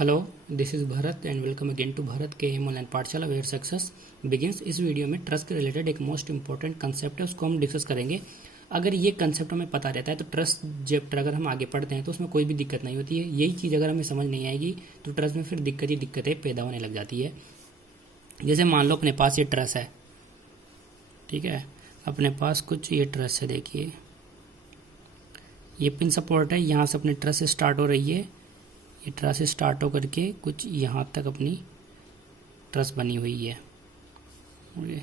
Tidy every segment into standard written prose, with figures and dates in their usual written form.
Hello, this is Bharat and welcome again to Bharat के M online Pathshala where success begins. इस video में trust के related एक मोस्ट इंपॉर्टेंट कंसेप्ट है, उसको हम डिस्कस करेंगे। अगर ये कंसेप्ट हमें पता रहता है तो ट्रस्ट चैप्टर अगर हम आगे पढ़ते हैं तो उसमें कोई भी दिक्कत नहीं होती है। यही चीज़ अगर हमें समझ नहीं आएगी तो ट्रस्ट में फिर दिक्कत ही दिक्कतें पैदा होने लग जाती है। जैसे मान लो अपने पास ये ट्रस्ट है, ठीक है, अपने पास कुछ ये ट्रस्ट है, देखिए ये पिन सपोर्ट है, यहाँ से अपनी ट्रस्ट स्टार्ट हो रही है, ये ट्रस स्टार्ट होकर के कुछ यहाँ तक अपनी ट्रस बनी हुई है। ओके,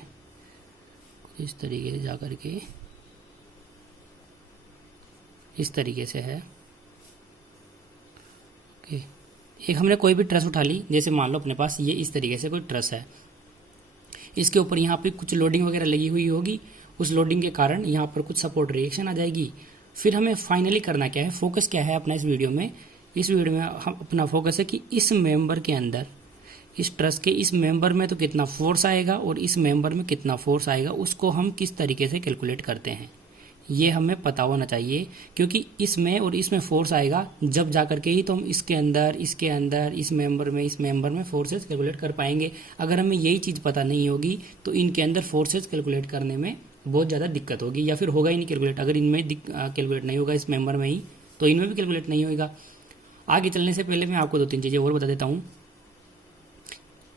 इस तरीके से जाकर के इस तरीके से है। ओके, एक हमने कोई भी ट्रस उठा ली, जैसे मान लो अपने पास ये इस तरीके से कोई ट्रस है, इसके ऊपर यहाँ पे कुछ लोडिंग वगैरह लगी हुई होगी, उस लोडिंग के कारण यहाँ पर कुछ सपोर्ट रिएक्शन आ जाएगी। फिर हमें फाइनली करना क्या है, फोकस क्या है अपना इस वीडियो में हम अपना फोकस है कि इस मेंबर के अंदर, इस ट्रस्ट के इस मेंबर में तो कितना फोर्स आएगा और इस मेंबर में कितना फोर्स आएगा, उसको हम किस तरीके से कैलकुलेट करते हैं ये हमें पता होना चाहिए। क्योंकि इसमें और इसमें फोर्स आएगा जब जा करके ही तो हम इसके अंदर इस मेंबर में फोर्सेस कैलकुलेट कर पाएंगे। अगर हमें यही चीज़ पता नहीं होगी तो इनके अंदर फोर्सेस कैलकुलेट करने में बहुत ज़्यादा दिक्कत होगी, या फिर होगा ही नहीं कैलकुलेट। अगर इनमें कैलकुलेट नहीं होगा इस मेंबर में ही तो इनमें भी कैलकुलेट नहीं होगा। आगे चलने से पहले मैं आपको दो तीन चीज़ें और बता देता हूँ।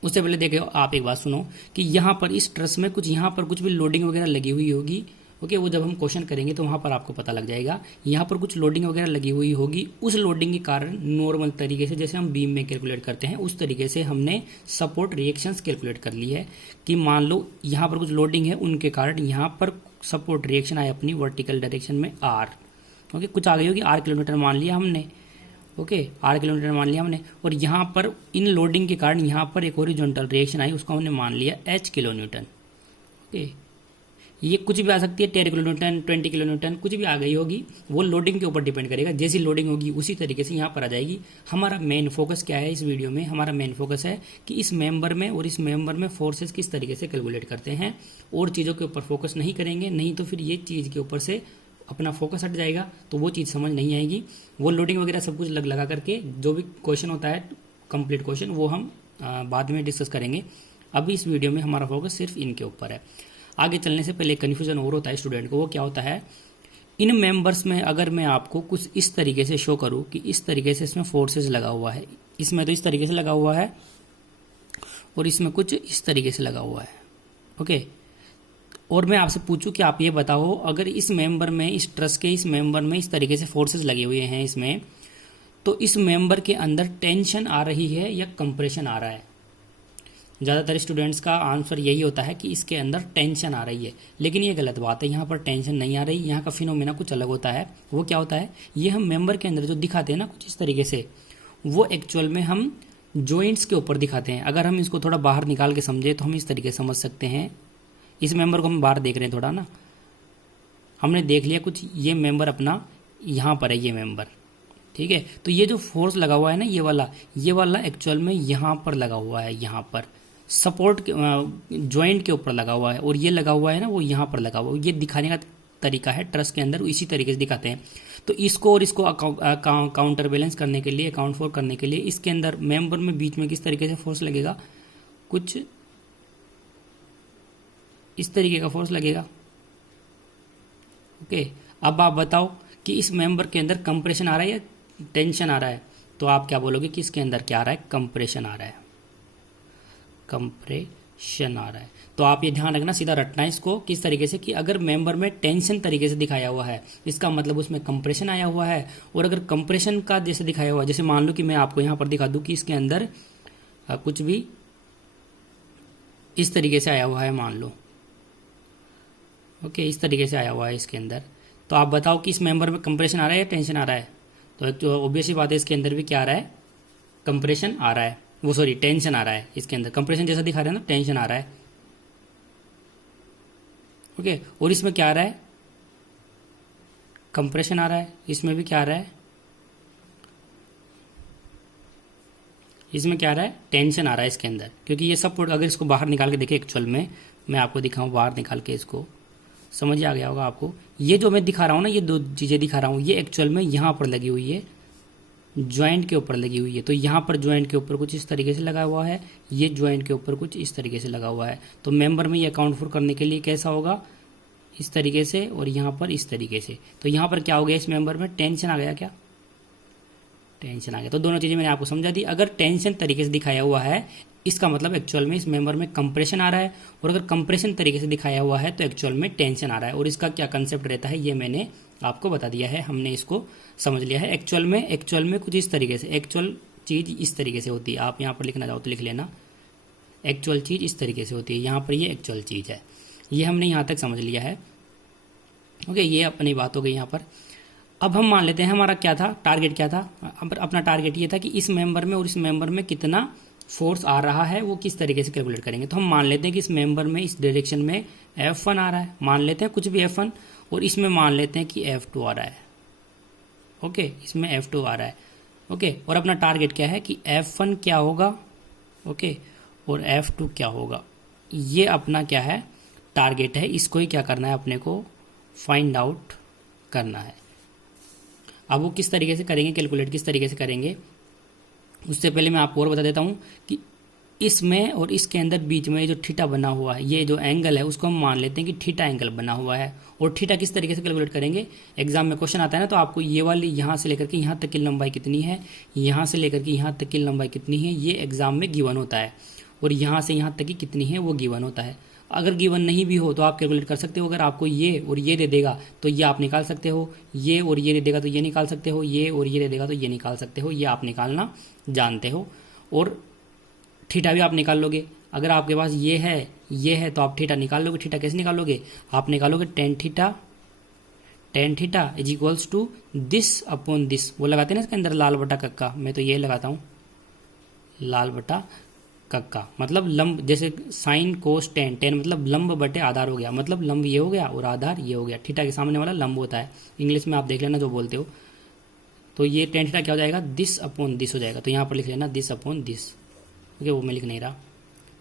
उससे पहले देखो, आप एक बात सुनो कि यहाँ पर इस ट्रस में यहाँ पर कुछ भी लोडिंग वगैरह लगी हुई होगी। ओके, वो जब हम क्वेश्चन करेंगे तो वहाँ पर आपको पता लग जाएगा। यहाँ पर कुछ लोडिंग वगैरह लगी हुई होगी, उस लोडिंग के कारण नॉर्मल तरीके से जैसे हम बीम में कैलकुलेट करते हैं उस तरीके से हमने सपोर्ट रिएक्शंस कैलकुलेट कर ली है। कि मान लो यहाँ पर कुछ लोडिंग है, उनके कारण यहाँ पर सपोर्ट रिएक्शन आए अपनी वर्टिकल डायरेक्शन में आर। ओके, कुछ आ गई होगी, आर किलोमीटर मान लिया हमने। ओके, 8 किलोमीटर मान लिया हमने, और यहाँ पर इन लोडिंग के कारण यहाँ पर एक हॉरिजॉन्टल रिएक्शन आई, उसको हमने मान लिया h किलो न्यूटन। ओके, ये कुछ भी आ सकती है, 10 किलो न्यूटन, 20 किलो न्यूटन, कुछ भी आ गई होगी, वो लोडिंग के ऊपर डिपेंड करेगा। जैसी लोडिंग होगी उसी तरीके से यहाँ पर आ जाएगी। हमारा मेन फोकस क्या है इस वीडियो में, हमारा मेन फोकस है कि इस मेंबर में और इस मेंबर में फोर्सेस किस तरीके से कैलकुलेट करते हैं, और चीज़ों के ऊपर फोकस नहीं करेंगे। नहीं तो फिर ये चीज़ के ऊपर से अपना फोकस हट जाएगा तो वो चीज़ समझ नहीं आएगी। वो लोडिंग वगैरह सब कुछ लगा करके जो भी क्वेश्चन होता है कंप्लीट क्वेश्चन, वो हम बाद में डिस्कस करेंगे। अभी इस वीडियो में हमारा फोकस सिर्फ इनके ऊपर है। आगे चलने से पहले कन्फ्यूजन और होता है स्टूडेंट को, वो क्या होता है, इन मेंबर्स में अगर मैं आपको कुछ इस तरीके से शो करूँ कि इस तरीके से इसमें फोर्सेज लगा हुआ है, इसमें तो इस तरीके से लगा हुआ है और इसमें कुछ इस तरीके से लगा हुआ है। ओके, और मैं आपसे पूछूं कि आप ये बताओ, अगर इस मेंबर में, इस ट्रस के इस मेंबर में इस तरीके से फोर्सेस लगे हुए हैं इसमें, तो इस मेंबर के अंदर टेंशन आ रही है या कंप्रेशन आ रहा है? ज़्यादातर स्टूडेंट्स का आंसर यही होता है कि इसके अंदर टेंशन आ रही है, लेकिन ये गलत बात है। यहाँ पर टेंशन नहीं आ रही, यहाँ का फिनोमेना कुछ अलग होता है। वो क्या होता है, ये हम मेंबर के अंदर जो दिखाते हैं ना कुछ इस तरीके से, वो एक्चुअल में हम जॉइंट्स के ऊपर दिखाते हैं। अगर हम इसको थोड़ा बाहर निकाल के समझे तो हम इस तरीके से समझ सकते हैं। इस मेंबर को हम बाहर देख रहे हैं थोड़ा ना, हमने देख लिया कुछ, ये मेंबर अपना यहाँ पर है, ये मेंबर, ठीक है। तो ये जो फोर्स लगा हुआ है ना, ये वाला एक्चुअल में यहाँ पर लगा हुआ है, यहाँ पर सपोर्ट जॉइंट के ऊपर लगा हुआ है, और ये लगा हुआ है ना वो यहाँ पर लगा हुआ है। ये दिखाने का तरीका है ट्रस के अंदर, इसी तरीके से दिखाते हैं। तो इसको और इसको काउंटर बैलेंस करने के लिए, अकाउंट फॉर करने के लिए, इसके अंदर मेंबर में बीच में किस तरीके से फोर्स लगेगा, कुछ इस तरीके का फोर्स लगेगा। ओके, अब आप बताओ कि इस मेंबर के अंदर कंप्रेशन आ रहा है या टेंशन आ रहा है? तो आप क्या बोलोगे कि इसके अंदर क्या आ रहा है, कंप्रेशन आ रहा है, कंप्रेशन आ रहा है। तो आप ये ध्यान रखना, सीधा रटना इसको किस तरीके से, कि अगर मेंबर में टेंशन तरीके से दिखाया हुआ है इसका मतलब उसमें कंप्रेशन आया हुआ है। और अगर कंप्रेशन का जैसे दिखाया हुआ है, जैसे मान लो कि मैं आपको यहाँ पर दिखा दूँ कि इसके अंदर कुछ भी इस तरीके से आया हुआ है, मान लो, ओके, इस तरीके से आया हुआ है इसके अंदर, तो आप बताओ कि इस मेंबर में कंप्रेशन आ रहा है या टेंशन आ रहा है? तो एक तो ऑब्वियस ही बात है, इसके अंदर भी क्या आ रहा है, कंप्रेशन आ रहा है, वो सॉरी टेंशन आ रहा है। इसके अंदर कंप्रेशन जैसा दिखा रहे हैं ना, टेंशन आ रहा है। ओके, और इसमें क्या आ रहा है, कंप्रेशन आ रहा है। इसमें भी क्या आ रहा है, इसमें क्या आ रहा है, टेंशन आ रहा है इसके अंदर। क्योंकि ये सब अगर इसको बाहर निकाल के देखें एक्चुअल में, मैं आपको दिखाऊं बाहर निकाल के, इसको समझ आ गया होगा आपको। ये जो मैं दिखा रहा हूँ ना, ये दो चीज़ें दिखा रहा हूँ, ये एक्चुअल में यहाँ पर लगी हुई है, ज्वाइंट के ऊपर लगी हुई है, तो यहाँ पर ज्वाइंट के ऊपर कुछ इस तरीके से लगा हुआ है, ये ज्वाइंट के ऊपर कुछ इस तरीके से लगा हुआ है। तो मेंबर में ये अकाउंट फॉर करने के लिए कैसा होगा, इस तरीके से, और यहाँ पर इस तरीके से। तो यहाँ पर क्या हो गया, इस मेंबर में टेंशन आ गया, क्या टेंशन आ गया। तो दोनों चीज़ें मैंने आपको समझा दी। अगर टेंशन तरीके से दिखाया हुआ है इसका मतलब एक्चुअल में इस मेंबर में कंप्रेशन आ रहा है, और अगर कंप्रेशन तरीके से दिखाया हुआ है तो एक्चुअल में टेंशन आ रहा है। और इसका क्या कंसेप्ट रहता है ये मैंने आपको बता दिया है, हमने इसको समझ लिया है। एक्चुअल में कुछ इस तरीके से, एक्चुअल चीज़ इस तरीके से होती है। आप यहाँ पर लिखना चाहो तो लिख लेना, एक्चुअल चीज़ इस तरीके से होती है। यहाँ पर ये एक्चुअल चीज़ है, ये हमने यहाँ तक समझ लिया है। ओके, ये अपनी बात हो गई यहाँ पर। अब हम मान लेते हैं हमारा क्या था, टारगेट क्या था। अपना टारगेट ये था कि इस मेंबर में और इस मेंबर में कितना फोर्स आ रहा है वो किस तरीके से कैलकुलेट करेंगे। तो हम मान लेते हैं कि इस मेंबर में इस डायरेक्शन में F1 आ रहा है, मान लेते हैं कुछ भी F1, और इसमें मान लेते हैं कि F2 आ रहा है। ओके, इसमें F2 आ रहा है। ओके, और अपना टारगेट क्या है कि F1 क्या होगा, ओके, और F2 क्या होगा। ये अपना क्या है, टारगेट है। इसको ही क्या करना है, अपने को फाइंड आउट करना है। अब वो किस तरीके से करेंगे, कैलकुलेट किस तरीके से करेंगे, उससे पहले मैं आपको और बता देता हूँ कि इसमें और इसके अंदर बीच में जो थीटा बना हुआ है, ये जो एंगल है उसको हम मान लेते हैं कि थीटा एंगल बना हुआ है। और थीटा किस तरीके से कैलकुलेट करेंगे, एग्जाम में क्वेश्चन आता है ना, तो आपको ये वाली यहाँ से लेकर के यहाँ तक की लंबाई कितनी है, यहाँ से लेकर के यहाँ तक की लंबाई कितनी है, ये एग्जाम में गिवन होता है। और यहाँ से यहाँ तक की कितनी है वो गिवन होता है। अगर गिवन नहीं भी हो तो आप कैलकुलेट कर सकते हो। अगर आपको ये और ये दे देगा तो ये आप निकाल सकते हो, ये और ये दे देगा तो ये निकाल सकते हो, ये और ये दे देगा तो ये निकाल सकते हो। ये आप निकालना जानते हो। और थीटा भी आप निकाल लोगे। अगर आपके पास ये है तो आप थीटा निकाल लोगे। थीटा कैसे निकालोगे, आप निकालोगे tan theta is equals to this upon this. वो लगाते हैं ना इसके अंदर लाल बटा कक्का, मैं तो ये लगाता हूँ लाल बटा कक्का, मतलब लंब, जैसे साइन कोस टेन, टेन मतलब लंब बटे आधार हो गया, मतलब लंब ये हो गया और आधार ये हो गया। थीटा के सामने वाला लंब होता है, इंग्लिश में आप देख लेना जो बोलते हो। तो ये टेन थीटा क्या हो जाएगा, दिस अपॉन दिस हो जाएगा। तो यहाँ पर लिख लेना दिस अपॉन दिस। ओके, वो मैं लिख नहीं रहा।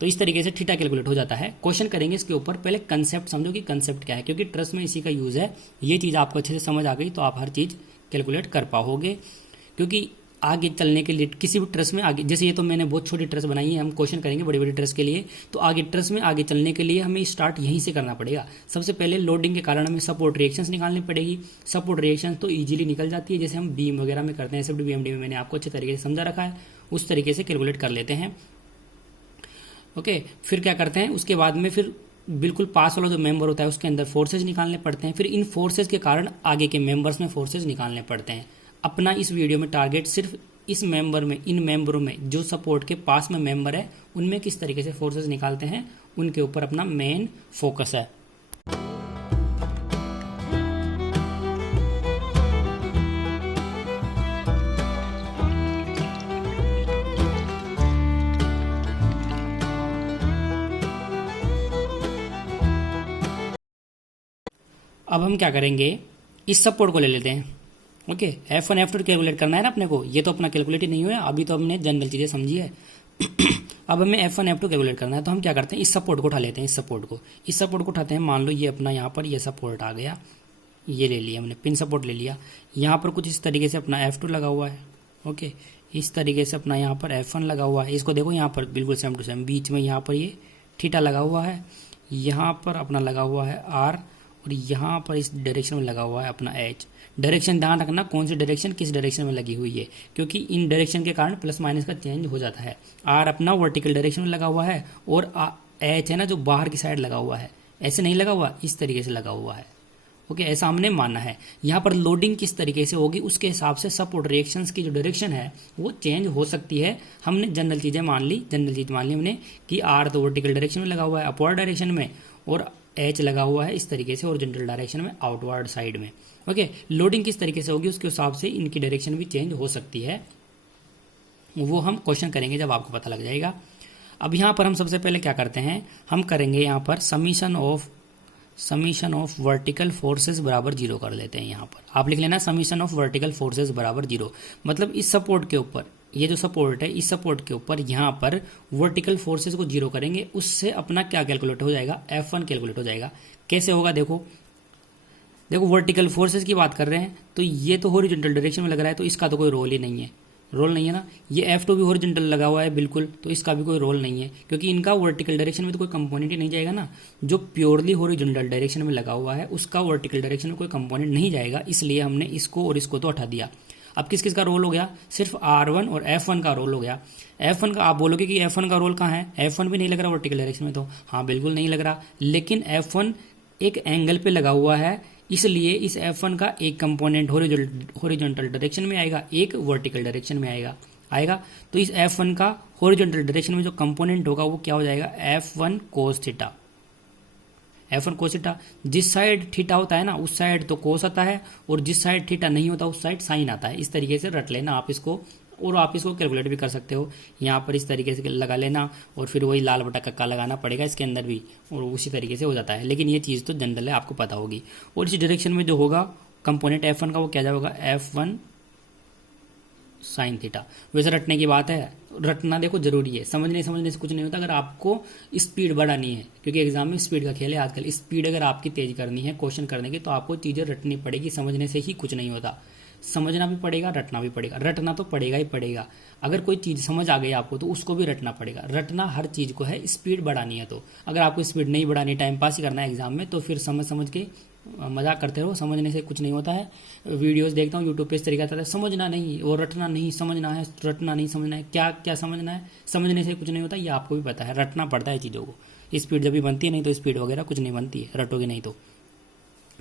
तो इस तरीके से थीटा कैलकुलेट हो जाता है। क्वेश्चन करेंगे इसके ऊपर, पहले कंसेप्ट समझो कि कंसेप्ट क्या है, क्योंकि ट्रस्ट में इसी का यूज़ है। ये चीज़ आपको अच्छे से समझ आ गई तो आप हर चीज़ कैलकुलेट कर पाओगे। क्योंकि आगे चलने के लिए किसी भी ट्रस्ट में आगे, जैसे ये तो मैंने बहुत छोटी ट्रस्ट बनाई है, हम क्वेश्चन करेंगे बड़ी बड़ी ट्रस्ट के लिए, तो आगे ट्रस्ट में आगे चलने के लिए हमें स्टार्ट यहीं से करना पड़ेगा। सबसे पहले लोडिंग के कारण हमें सपोर्ट रिएक्शंस निकालनी पड़ेगी। सपोर्ट रिएक्शंस तो इजीली निकल जाती है, जैसे हम बीम वगैरह में करते हैं, SFD BMD में मैंने आपको अच्छे तरीके से समझा रखा है, उस तरीके से कैलकुलेट कर लेते हैं। ओके, फिर क्या करते हैं, उसके बाद में फिर बिल्कुल पास वाला जो मेंबर होता है उसके अंदर फोर्सेज निकालने पड़ते हैं। फिर इन फोर्सेज के कारण आगे के मेंबर्स में फोर्सेज निकालने पड़ते हैं। अपना इस वीडियो में टारगेट सिर्फ इस मेंबर में, इन मेंबरों में जो सपोर्ट के पास में मेंबर है उनमें किस तरीके से फोर्सेज निकालते हैं, उनके ऊपर अपना मेन फोकस है। अब हम क्या करेंगे, इस सपोर्ट को ले लेते हैं। ओके, F1 F2 कैलकुलेट करना है ना अपने को, ये तो अपना कैलकुलेट ही नहीं हुआ, अभी तो हमने जनरल चीज़ें समझी है। अब हमें F1 F2 कैलकुलेट करना है, तो हम क्या करते हैं, इस सपोर्ट को उठा लेते हैं। इस सपोर्ट को उठाते हैं। मान लो ये अपना यहाँ पर ये सपोर्ट आ गया, ये ले लिया हमने, पिन सपोर्ट ले लिया। यहाँ पर कुछ इस तरीके से अपना F2 लगा हुआ है। ओके, इस तरीके से अपना यहाँ पर F1 लगा हुआ है। इसको देखो यहाँ पर बिल्कुल सेम टू सेम, बीच में यहाँ पर ये थीटा लगा हुआ है, यहाँ पर अपना लगा हुआ है R, और यहाँ पर इस डायरेक्शन में लगा हुआ है अपना H। डायरेक्शन ध्यान रखना कौन सी डायरेक्शन किस डायरेक्शन में लगी हुई है, क्योंकि इन डायरेक्शन के कारण प्लस माइनस का चेंज हो जाता है। R अपना वर्टिकल डायरेक्शन में लगा हुआ है, और H है ना जो बाहर की साइड लगा हुआ है, ऐसे नहीं लगा हुआ, इस तरीके से लगा हुआ है। ओके, ऐसा हमने मानना है। यहाँ पर लोडिंग किस तरीके से होगी उसके हिसाब से सपोर्ट रिएक्शंस की जो डायरेक्शन है वो चेंज हो सकती है। हमने जनरल चीज़ मान ली हमने कि R तो वर्टिकल डायरेक्शन में लगा हुआ है अपवर्ड डायरेक्शन में, और H लगा हुआ है इस तरीके से हॉरिजॉन्टल डायरेक्शन में आउटवर्ड साइड में। ओके, लोडिंग किस तरीके से होगी उसके हिसाब से इनकी डायरेक्शन भी चेंज हो सकती है, वो हम क्वेश्चन करेंगे जब आपको पता लग जाएगा। अब यहाँ पर हम सबसे पहले क्या करते हैं, हम करेंगे यहाँ पर समीशन ऑफ वर्टिकल फोर्सेस बराबर 0 कर लेते हैं। यहाँ पर आप लिख लेना समीशन ऑफ वर्टिकल फोर्सेस बराबर 0, मतलब इस सपोर्ट के ऊपर, ये जो सपोर्ट है इस सपोर्ट के ऊपर यहाँ पर वर्टिकल फोर्सेस को 0 करेंगे, उससे अपना क्या कैलकुलेट हो जाएगा, F1 कैलकुलेट हो जाएगा। कैसे होगा, देखो वर्टिकल फोर्सेस की बात कर रहे हैं तो ये तो हॉरिजॉन्टल डायरेक्शन में लग रहा है, तो इसका तो कोई रोल ही नहीं है। रोल नहीं है ना। ये F2 भी हॉरिजॉन्टल लगा हुआ है बिल्कुल, तो इसका भी कोई रोल नहीं है, क्योंकि इनका वर्टिकल डायरेक्शन में तो कोई कंपोनेंट ही नहीं जाएगा ना। जो प्योरली हॉरिजॉन्टल डायरेक्शन में लगा हुआ है उसका वर्टिकल डायरेक्शन में कोई कंपोनेंट नहीं जाएगा, इसलिए हमने इसको और इसको तो हटा दिया। अब किस किस का रोल हो गया, सिर्फ R1 और F1 का रोल हो गया। F1 का आप बोलोगे कि F1 का रोल कहाँ है, F1 भी नहीं लग रहा वर्टिकल डायरेक्शन में, तो हाँ बिल्कुल नहीं लग रहा, लेकिन F1 एक एंगल पे लगा हुआ है, इसलिए इस F1 का एक कंपोनेंट हॉरिजॉन्टल डायरेक्शन में आएगा, एक वर्टिकल डायरेक्शन में आएगा। तो इस F1 का हॉरिजॉन्टल डायरेक्शन में जो कंपोनेंट होगा वो क्या हो जाएगा, F1 cos theta. F1 cos theta, जिस साइड थीटा होता है ना उस साइड तो कोस आता है, और जिस साइड थीटा नहीं होता उस साइड साइन आता है। इस तरीके से रट लेना आप इसको, और आप इसको कैलकुलेट भी कर सकते हो। यहाँ पर इस तरीके से लगा लेना, और फिर वही लाल बटा कक्का लगाना पड़ेगा इसके अंदर भी, और उसी तरीके से हो जाता है। लेकिन ये चीज़ तो जनरल है, आपको पता होगी। और इस डायरेक्शन में जो होगा कंपोनेंट F1 का वो क्या जाएगा, F1 साइन थीटा। वैसे रटने की बात है, रटना देखो जरूरी है, समझने से कुछ नहीं होता। अगर आपको स्पीड बढ़ानी है, क्योंकि एग्जाम में स्पीड का खेल है आजकल, स्पीड अगर आपकी तेज करनी है क्वेश्चन करने की, तो आपको चीज़ें रटनी पड़ेगी, समझने से ही कुछ नहीं होता। समझना भी पड़ेगा, रटना भी पड़ेगा। रटना तो पड़ेगा ही पड़ेगा, अगर कोई चीज़ समझ आ गई आपको तो उसको भी रटना पड़ेगा। रटना हर चीज़ को है, स्पीड बढ़ानी है तो। अगर आपको स्पीड नहीं बढ़ानी, टाइम पास ही करना है एग्जाम में, तो फिर समझ के मजाक करते रहो, समझने से कुछ नहीं होता है। वीडियोस देखता हूँ यूट्यूब पे, इस तरीका था, समझना नहीं और रटना नहीं, समझना है रटना नहीं, समझना है क्या क्या समझना है, समझने से कुछ नहीं होता, ये आपको भी पता है। रटना पड़ता है चीज़ों को, स्पीड जब भी बनती है, नहीं तो स्पीड वगैरह कुछ नहीं बनती है, रटोगे नहीं तो।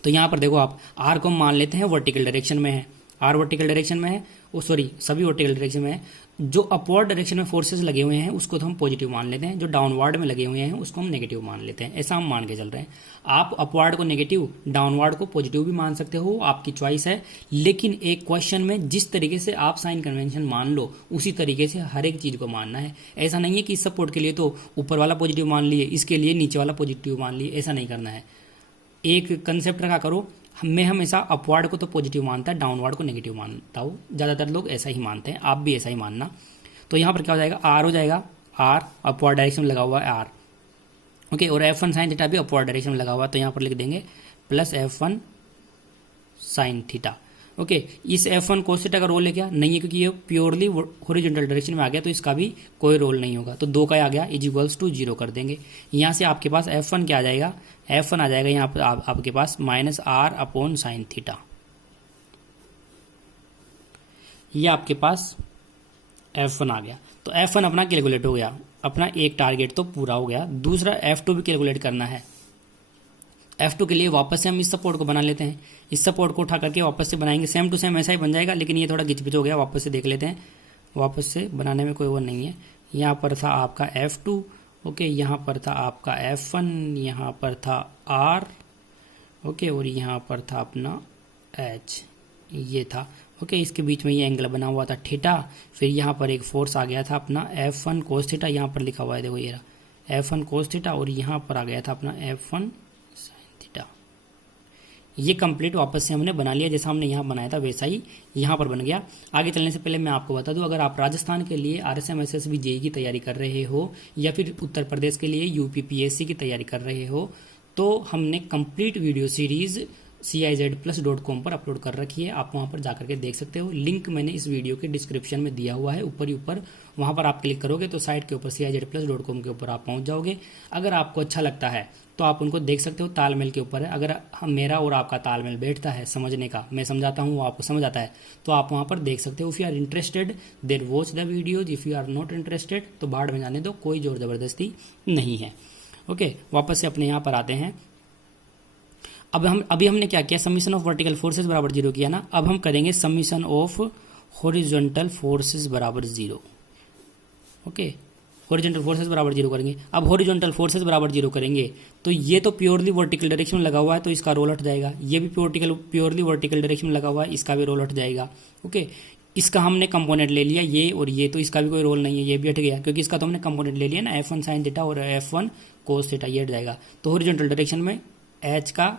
तो यहाँ पर देखो आप आर को मान लेते हैं वर्टिकल डायरेक्शन में है, आर वर्टिकल डायरेक्शन में है, सभी वर्टिकल डायरेक्शन में है। जो अपवर्ड डायरेक्शन में फोर्सेस लगे हुए हैं उसको तो हम पॉजिटिव मान लेते हैं, जो डाउनवर्ड में लगे हुए हैं उसको हम नेगेटिव मान लेते हैं, ऐसा हम मान के चल रहे हैं। आप अपवर्ड को नेगेटिव, डाउनवर्ड को पॉजिटिव भी मान सकते हो, आपकी चॉइस है। लेकिन एक क्वेश्चन में जिस तरीके से आप साइन कन्वेंशन मान लो उसी तरीके से हर एक चीज को मानना है। ऐसा नहीं है कि इस सपोर्ट के लिए तो ऊपर वाला पॉजिटिव मान लिए, इसके लिए नीचे वाला पॉजिटिव मान लिए, ऐसा नहीं करना है। एक कंसेप्ट रखा करो, मैं हमेशा अपवर्ड को तो पॉजिटिव मानता है, डाउनवर्ड को नेगेटिव मानता हूँ। ज़्यादातर लोग ऐसा ही मानते हैं, आप भी ऐसा ही मानना। तो यहाँ पर क्या हो जाएगा, आर हो जाएगा, आर अपवर्ड डायरेक्शन में लगा हुआ है आर, ओके। और F1 साइन थीटा भी अपवर्ड डायरेक्शन में लगा हुआ है, तो यहाँ पर लिख देंगे plus F1 sine theta, okay. इस F1 कोस थीटा का रोल है क्या, नहीं है, क्योंकि ये प्योरली हॉरिजॉन्टल डायरेक्शन में आ गया, तो इसका भी कोई रोल नहीं होगा। तो 2 का आ गया, इज इक्वल्स टू 0 कर देंगे। यहाँ से आपके पास F1 क्या आ जाएगा, F1 आ जाएगा यहाँ पर आपके पास minus R upon sine theta. ये आपके पास F1 आ गया। तो F1 अपना कैलकुलेट हो गया, अपना एक टारगेट तो पूरा हो गया। दूसरा F2 भी कैलकुलेट करना है। F2 के लिए वापस से हम इस सपोर्ट को बना लेते हैं, इस सपोर्ट को उठा करके वापस से बनाएंगे, सेम टू सेम ऐसा ही बन जाएगा, लेकिन ये थोड़ा गिचपिच हो गया, वापस से देख लेते हैं। वापस से बनाने में कोई वो नहीं है। यहाँ पर था आपका F2, ओके, यहाँ पर था आपका F1, यहाँ पर था R, ओके, और यहाँ पर था अपना H, ये था, ओके। इसके बीच में ये एंगल बना हुआ था थीटा। फिर यहाँ पर एक फोर्स आ गया था अपना F1 कोस थीटा, यहाँ पर लिखा हुआ है देखो ये रहा F1 कोस थीटा, और यहाँ पर आ गया था अपना F1 साइन थीटा। ये कंप्लीट वापस से हमने बना लिया, जैसा हमने यहाँ बनाया था वैसा ही यहाँ पर बन गया। आगे चलने से पहले मैं आपको बता दूं, अगर आप राजस्थान के लिए RSM SSB जेईई की तैयारी कर रहे हो, या फिर उत्तर प्रदेश के लिए UP PSC की तैयारी कर रहे हो, तो हमने कंप्लीट वीडियो सीरीज CIZplus.com पर अपलोड कर रखी है, आप वहां पर जाकर के देख सकते हो। लिंक मैंने इस वीडियो के डिस्क्रिप्शन में दिया हुआ है, ऊपर ही ऊपर, वहां पर आप क्लिक करोगे तो साइट के ऊपर CIZplus.com के ऊपर आप पहुंच जाओगे। अगर आपको अच्छा लगता है तो आप उनको देख सकते हो, तालमेल के ऊपर है। अगर मेरा और आपका तालमेल बैठता है समझने का, मैं समझाता हूँ वो आपको समझ आता है, तो आप वहाँ पर देख सकते हो। If you are interested then watch the videos, if you are not interested तो बाढ़ में जाने दो, कोई जोर ज़बरदस्ती नहीं है, ओके। वापस से अपने यहाँ पर आते हैं। अभी हमने क्या किया, समीशन ऑफ वर्टिकल फोर्सेस बराबर 0 किया ना। अब हम करेंगे समीशन ऑफ हॉरिजॉन्टल फोर्सेस बराबर 0, ओके। हॉरिजॉन्टल फोर्सेस बराबर 0 करेंगे। अब हॉरिजॉन्टल फोर्सेस बराबर 0 करेंगे तो ये तो प्योरली वर्टिकल डायरेक्शन में लगा हुआ है, तो इसका रोल हट जाएगा। ये भी प्योरली वर्टिकल डायरेक्शन में लगा हुआ है, इसका भी रोल हट जाएगा, ओके। इसका हमने कंपोनेंट ले लिया ये और ये, तो इसका भी कोई रोल नहीं है, ये भी हट गया, क्योंकि इसका तो हमने कंपोनेंट ले लिया ना, F1 साइन थीटा और F1 कोस थीटा, ये हट जाएगा। तो हॉरिजॉन्टल डायरेक्शन में H का,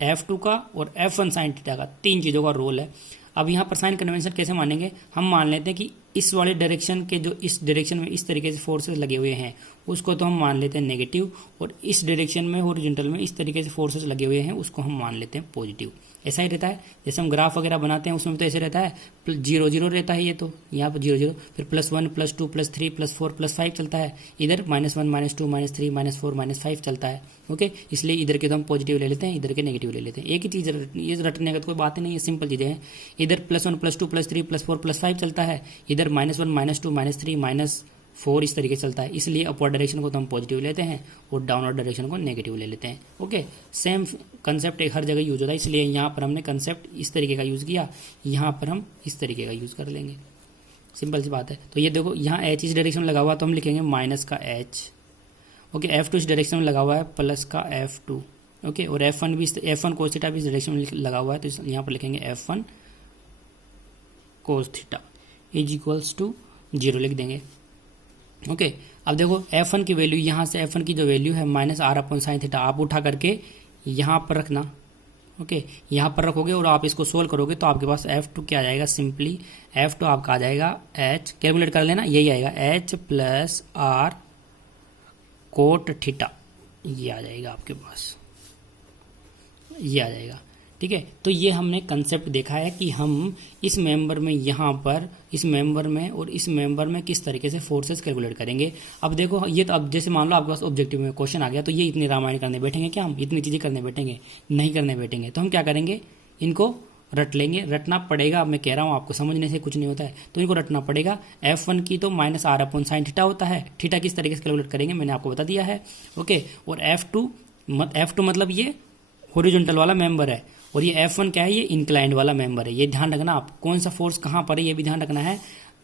F2 का और F1 साइन थीटा का, 3 चीज़ों का रोल है। अब यहाँ पर साइन कन्वेंशन कैसे मानेंगे, हम मान लेते हैं कि इस वाले डायरेक्शन के, जो इस डायरेक्शन में इस तरीके से फोर्सेस लगे हुए हैं उसको तो हम मान लेते हैं नेगेटिव, और इस डायरेक्शन में हॉरिजॉन्टल में इस तरीके से फोर्सेस लगे हुए हैं उसको हम मान लेते हैं पॉजिटिव। ऐसा ही रहता है। जैसे हम ग्राफ वगैरह बनाते हैं उसमें तो ऐसे रहता है, 0 0 रहता है, ये तो यहाँ पर 0 0, फिर +1 +2 +3 +4 +5 चलता है, इधर -1 -2 -3 -4 -5 चलता है। ओके, इसलिए इधर के तो हम पॉजिटिव ले लेते हैं, इधर के नेगेटिव ले लेते हैं। एक ही चीज़, ये रटने का तो कोई बात ही नहीं है, सिंपल चीज़ें हैं। इधर +1 +2 +3 +4 +5 चलता है, इधर -1 -2 -3 -4 इस तरीके से चलता है। इसलिए अपवर्ड डायरेक्शन को तो हम पॉजिटिव लेते हैं और डाउनवर्ड डायरेक्शन को नेगेटिव ले लेते हैं। ओके, सेम कंसेप्ट एक हर जगह यूज होता है, इसलिए यहाँ पर हमने कंसेप्ट इस तरीके का यूज़ किया, यहाँ पर हम इस तरीके का यूज़ कर लेंगे। सिंपल सी बात है। तो ये देखो, यहाँ H इस डायरेक्शन में लगा हुआ तो हम लिखेंगे -H। ओके, F2 इस डायरेक्शन में लगा हुआ है +F2। ओके, और F1 cos थीटा भी इस डायरेक्शन में लगा हुआ है, तो यहाँ पर लिखेंगे F1 cos थीटा = 0 लिख देंगे। ओके, अब देखो F1 की वैल्यू, यहाँ से F1 की जो वैल्यू है -R/sin θ, आप उठा करके यहाँ पर रखना। ओके, यहाँ पर रखोगे और आप इसको सोल्व करोगे तो आपके पास F2 क्या आ जाएगा, सिंपली F2 आपका आ जाएगा H, कैलकुलेट कर लेना, यही आएगा H + R cot θ, ये आ जाएगा आपके पास, ये आ जाएगा। ठीक है, तो ये हमने कंसेप्ट देखा है कि हम इस मेंबर में, यहाँ पर इस मेंबर में और इस मेंबर में किस तरीके से फोर्सेस कैलकुलेट करेंगे। अब देखो, ये तो अब जैसे मान लो आपके पास ऑब्जेक्टिव में क्वेश्चन आ गया, तो ये इतनी रामायण करने बैठेंगे क्या हम, इतनी चीज़ें करने बैठेंगे, नहीं करने बैठेंगे। तो हम क्या करेंगे, इनको रट लेंगे, रटना पड़ेगा। मैं कह रहा हूँ आपको, समझने से कुछ नहीं होता है, तो इनको रटना पड़ेगा। F1 की तो -R/sin θ होता है, थीटा किस तरीके से कैलकुलेट करेंगे मैंने आपको बता दिया है। ओके, और F2 मतलब ये हॉरिजॉन्टल वाला मेंबर है, और ये F1 क्या है, ये इंक्लाइंड वाला मेंबर है। ये ध्यान रखना, आप कौन सा फोर्स कहाँ पर है ये भी ध्यान रखना है।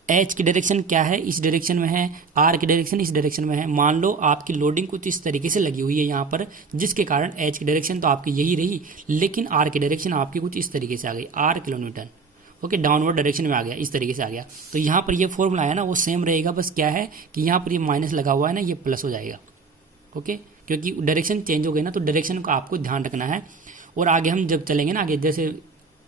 H की डायरेक्शन क्या है, इस डायरेक्शन में है, R की डायरेक्शन इस डायरेक्शन में है। मान लो आपकी लोडिंग कुछ इस तरीके से लगी हुई है यहाँ पर, जिसके कारण H की डायरेक्शन तो आपकी यही रही, लेकिन R की डायरेक्शन आपकी कुछ इस तरीके से आ गई, R kilonewton. Okay, downward direction में आ गया, इस तरीके से आ गया। तो यहाँ पर ये फॉर्मूला है ना, वो सेम रहेगा, बस क्या है कि यहाँ पर ये माइनस लगा हुआ है ना, ये प्लस हो जाएगा। ओके, क्योंकि डायरेक्शन चेंज हो गई ना, तो डायरेक्शन का आपको ध्यान रखना है। और आगे हम जब चलेंगे ना, आगे जैसे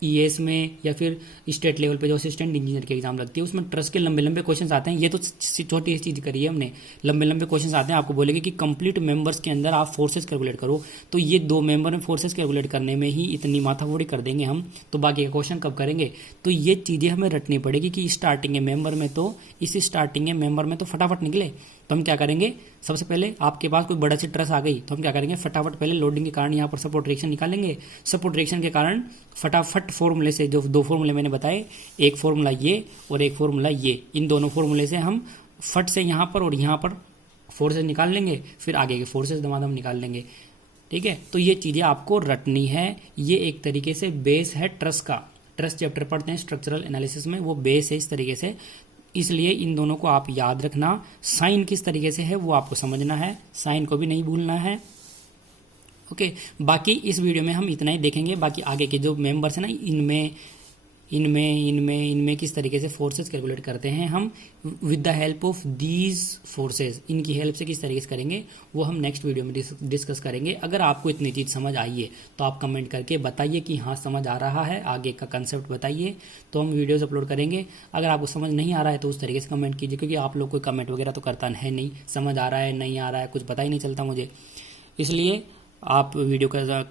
ES में या फिर स्टेट लेवल पे जो असिस्टेंट इंजीनियर के एग्जाम लगती है, उसमें ट्रस के लंबे लंबे क्वेश्चंस आते हैं। ये तो छोटी चीज़ करी है हमने, लंबे लंबे क्वेश्चंस आते हैं, आपको बोलेंगे कि कंप्लीट मेंबर्स के अंदर आप फोर्सेस कैलकुलेट करो। तो ये 2 मेंबर में फोर्सेस कैलकुलेट करने में ही इतनी माथाफोड़ी कर देंगे हम, तो बाकी का क्वेश्चन कब करेंगे। तो ये चीज़ें हमें रटनी पड़ेगी कि स्टार्टिंग मेंबर में तो, इस स्टार्टिंग मेंबर में तो फटाफट निकले। तो हम क्या करेंगे, सबसे पहले आपके पास कोई बड़ा सी ट्रस आ गई, तो हम क्या करेंगे, फटाफट पहले लोडिंग के कारण यहाँ पर सपोर्ट रिएक्शन निकालेंगे। सपोर्ट रिएक्शन के कारण फटाफट फॉर्मूले से, जो 2 फॉर्मूले मैंने बताए, एक फॉर्मूला ये और एक फॉर्मूला ये, इन दोनों फॉर्मूले से हम फट से यहाँ पर और यहाँ पर फोर्सेज निकाल लेंगे, फिर आगे के फोर्सेज दमादम निकाल लेंगे। ठीक है, तो ये चीज़ें आपको रटनी है। ये एक तरीके से बेस है ट्रस का। ट्रस चैप्टर पढ़ते हैं स्ट्रक्चरल एनालिसिस में, वो बेस है इस तरीके से, इसलिए इन दोनों को आप याद रखना। साइन किस तरीके से है वो आपको समझना है, साइन को भी नहीं भूलना है। ओके, बाकी इस वीडियो में हम इतना ही देखेंगे। बाकी आगे के जो मेंबर्स हैं ना, इनमें किस तरीके से फोर्सेस कैलकुलेट करते हैं हम with the help of these forces, इनकी हेल्प से किस तरीके से करेंगे वो हम नेक्स्ट वीडियो में डिस्कस करेंगे। अगर आपको इतनी चीज़ समझ आई है तो आप कमेंट करके बताइए कि हाँ समझ आ रहा है, आगे का कंसेप्ट बताइए, तो हम वीडियोस अपलोड करेंगे। अगर आपको समझ नहीं आ रहा है तो उस तरीके से कमेंट कीजिए, क्योंकि आप लोग कोई कमेंट वगैरह तो करता है नहीं, समझ आ रहा है नहीं आ रहा है कुछ पता ही नहीं चलता मुझे, इसलिए आप वीडियो का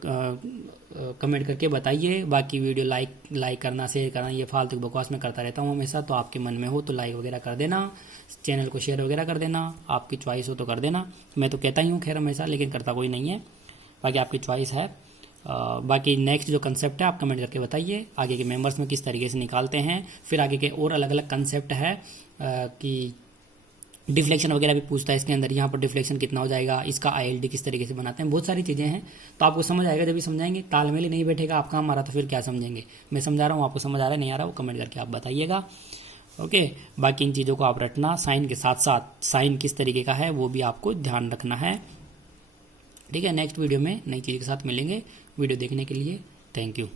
कमेंट करके बताइए। बाकी वीडियो लाइक करना, शेयर करना, ये फालतू बकवास में करता रहता हूँ हमेशा, तो आपके मन में हो तो लाइक वगैरह कर देना, चैनल को शेयर वगैरह कर देना, आपकी चॉइस हो तो कर देना। मैं तो कहता ही हूँ खैर हमेशा, लेकिन करता कोई नहीं है, बाकी आपकी चॉइस है। बाकी नेक्स्ट जो कंसेप्ट है आप कमेंट करके बताइए, आगे के मेंबर्स में किस तरीके से निकालते हैं। फिर आगे के और अलग अलग कंसेप्ट है कि डिफ्लेक्शन वगैरह भी पूछता है इसके अंदर, यहाँ पर डिफ्लेक्शन कितना हो जाएगा, इसका ILD किस तरीके से बनाते हैं, बहुत सारी चीज़ें हैं। तो आपको समझ आएगा जब भी समझाएंगे, तालमेल ही नहीं बैठेगा आपका हमारा तो फिर क्या समझेंगे। मैं समझा रहा हूँ, आपको समझ आ रहा है नहीं आ रहा, वो कमेंट करके आप बताइएगा। ओके, बाकी इन चीज़ों को आप रटना, साइन के साथ साथ साइन किस तरीके का है वो भी आपको ध्यान रखना है। ठीक है, नेक्स्ट वीडियो में नई चीज़ के साथ मिलेंगे। वीडियो देखने के लिए थैंक यू।